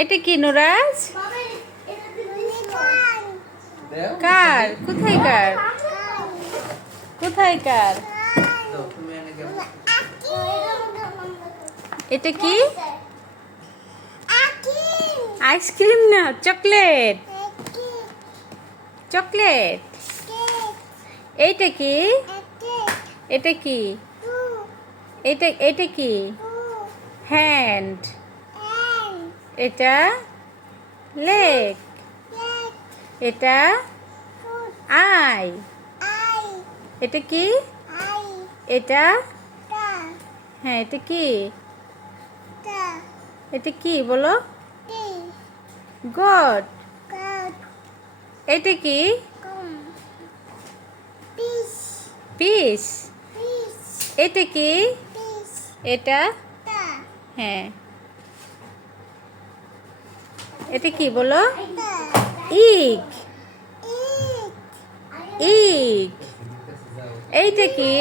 এটা কি নুরাজ? কার? কোথায় কার? কোথায় কার? এটা কি? আইসক্রিম না, চকলেট। চকলেট। এইটা কি? এটা কি? এটা কি? হ্যান্ড। এটা লেগ। এটা আই। এটা কি? এটা হ্যাঁ, এটা কি? এটা কি বলো? গড। এটা কি? পিস। এটা কি? এটা হ্যাঁ, এটা কি বলো? ইগ। ইগ। এইটা কি?